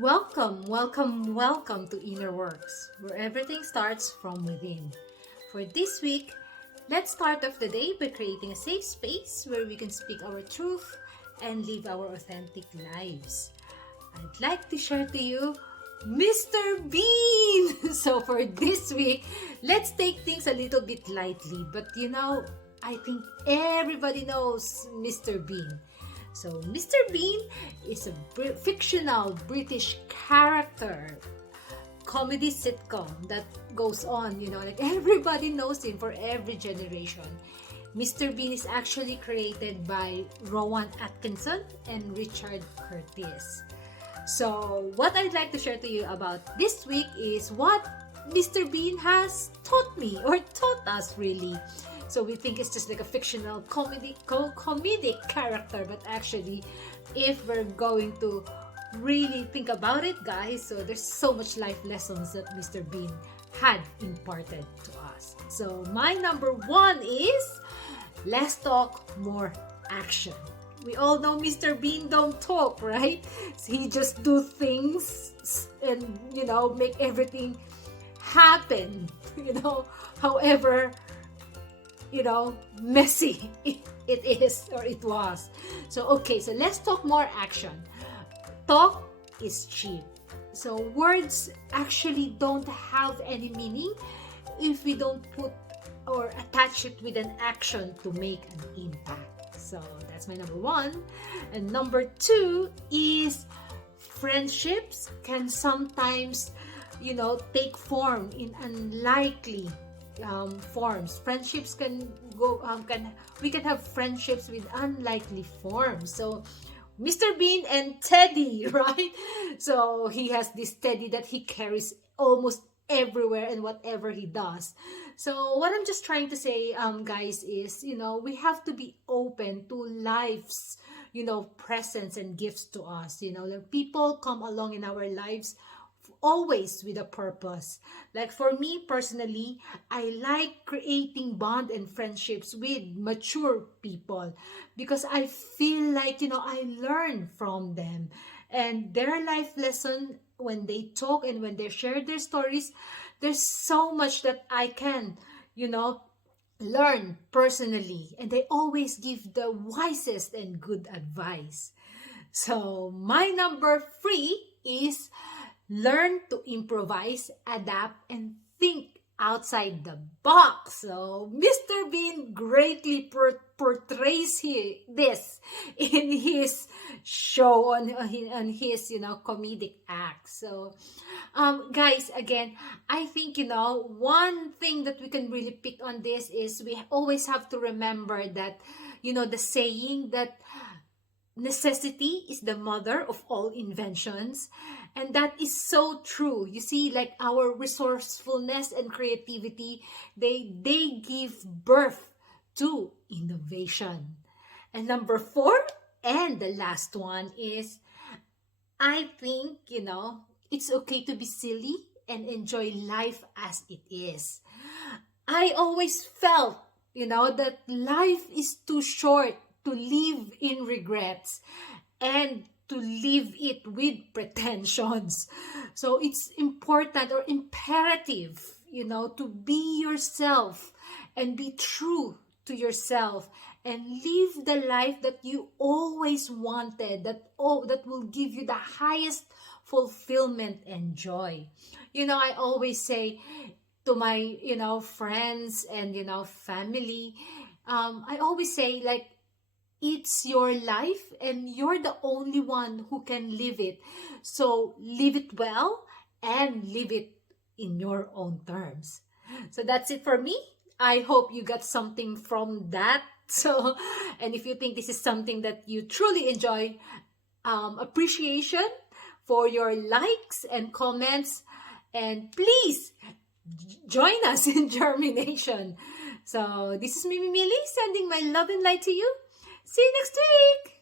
Welcome, welcome, welcome to Inner Works, where everything starts from within. For this week, let's start off the day by creating a safe space where we can speak our truth and live our authentic lives. I'd like to share to you Mr. Bean! So for this week, let's take things a little bit lightly. But I think everybody knows Mr. Bean. So Mr. Bean is a fictional British character comedy sitcom that goes on, like everybody knows him for every generation. Mr. Bean is actually created by Rowan Atkinson and Richard Curtis. So what I'd like to share to you about this week is what Mr. Bean has taught me, or taught us really. So we think it's just like a fictional comedic character, but actually, if we're going to really think about it, guys, so there's so much life lessons that Mr. Bean had imparted to us. So my number one is less talk, more action. We all know Mr. Bean don't talk, right? So he just do things and make everything happen. However messy it is, or it was. So let's talk more action. Talk is cheap. So words actually don't have any meaning if we don't put or attach it with an action to make an impact. So that's my number one. And number two is friendships can sometimes, take form in unlikely forms. Friendships can go, we can have friendships with unlikely forms. So Mr. Bean and Teddy, right? So he has this Teddy that he carries almost everywhere and whatever he does. So what I'm just trying to say, guys, is, we have to be open to life's, presence and gifts to us. Like people come along in our lives always with a purpose. Like for me personally, I like creating bond and friendships with mature people because I feel like, I learn from them, and their life lesson when they talk and when they share their stories, there's so much that I can, learn personally, and they always give the wisest and good advice. So my number three is learn to improvise, adapt, and think outside the box. So Mr. Bean greatly portrays this in his show, on his comedic act. So guys, again, I think one thing that we can really pick on this is we always have to remember that the saying that necessity is the mother of all inventions. And that is so true. You see, like our resourcefulness and creativity, they give birth to innovation. And number four, and the last one is, I think, it's okay to be silly and enjoy life as it is. I always felt, that life is too short to live in regrets and to live it with pretensions. So it's important or imperative, to be yourself and be true to yourself and live the life that you always wanted, that will give you the highest fulfillment and joy. I always say to my, friends and, family, I always say, like, it's your life and you're the only one who can live it. So live it well and live it in your own terms. So that's it for me. I hope you got something from that. So, and if you think this is something that you truly enjoy, appreciation for your likes and comments, and please join us in JhermiNATION. So this is MIMI MILLI sending my love and light to you. See you next week!